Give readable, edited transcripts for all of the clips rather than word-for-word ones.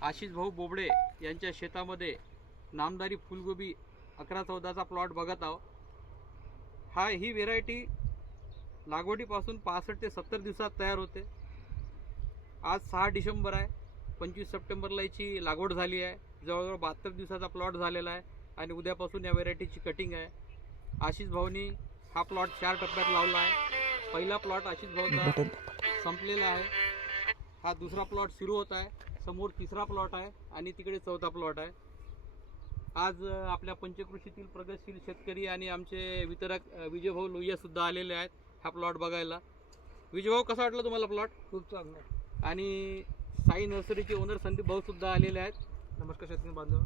आशिष भाऊ बोबडे यांच्या शेतामध्ये नामदारी फुलगोबी 11-14चा प्लॉट बघत आहो. ही व्हेरायटी लागवडीपासून 65 ते 70 दिवसात तयार होते. आज 6 डिसेंबर आहे. 25 सप्टेंबरला याची लागवड झाली आहे. जवळजवळ 72 दिवसाचा प्लॉट झालेला आहे आणि उद्यापासून या व्हेरायटीची कटिंग आहे. आशिष भाऊनी हा प्लॉट 4 टप्प्यात लावला आहे. पहिला प्लॉट आशिष भाऊचा संपलेला आहे. हा दुसरा प्लॉट सुरू होत आहे. समोर तिसरा प्लॉट आहे आणि तिकडे चौथा प्लॉट आहे. आज आपल्या पंचकृषीतील प्रगतशील शेतकरी आणि आमचे वितरक विजयभाऊ लोहिया सुद्धा आलेले आहेत हा प्लॉट बघायला. विजयभाऊ, कसा वाटला तुम्हाला प्लॉट? खूप चांगला. आणि साई नर्सरीचे ओनर संदीप भाऊ सुद्धा आलेले आहेत. नमस्कार शेतकरी बांधव.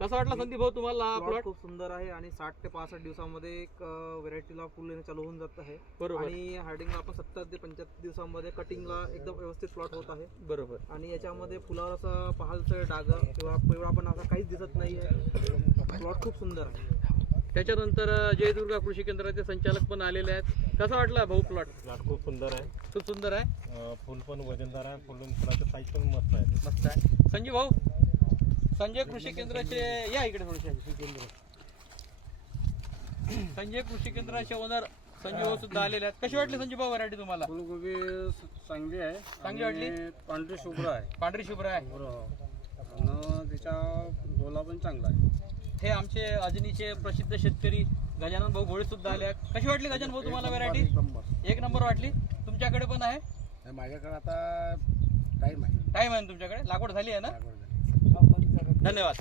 कसा वाटला संदीप भाऊ तुम्हाला हा प्लॉट? खूप सुंदर आहे आणि 60 ते 65 दिवसामध्ये एक व्हेरायटीला फुल येणे चालू होऊन जात आहे. बरोबर. आणि हार्डिंगला आपण 70 ते 75 दिवसामध्ये कटिंगला एकदम व्यवस्थित प्लॉट होत आहे. बरोबर. आणि याच्यामध्ये फुलावर असं पाहालचं डाग किंवा पिवळा पण असा काहीच दिसत नाही आहे. प्लॉट खूप सुंदर आहे. त्याच्यानंतर जयदुर्गा कृषी केंद्राचे संचालक पण आलेले आहेत. कसा वाटला भाऊ प्लॉट? प्लॉट खूप सुंदर आहे. खूप सुंदर आहे. फुल पण वजनदार आहे. फुलाचं साईज पण मस्त आहे. मस्त आहे. संजय भाऊ, संजय कृषी केंद्राचे या इकडे थोडेसे. संजय कृषी केंद्राचे ओनर संजय भाऊ सुद्धा आलेले आहेत. कशी वाटली संजय भाऊ व्हरायटी तुम्हाला? फुलगोबी चांगली आहे. चांगली वाटली? पांढरी शुभ्र आहे. पांढरी शुभ्र आहे. आणि त्याचा डोला पण चांगला आहे. हे आमचे अजनीचे प्रसिद्ध शेतकरी गजानन भाऊ घोडे सुद्धा आले आहेत. कशी वाटली गजानन भाऊ तुम्हाला व्हरायटी? एक नंबर वाटली. तुमच्याकडे पण आहे? माझ्याकडे आता टाइम आहे. टाइम आहे ना तुमच्याकडे? लागवड झाली आहे ना? धन्यवाद.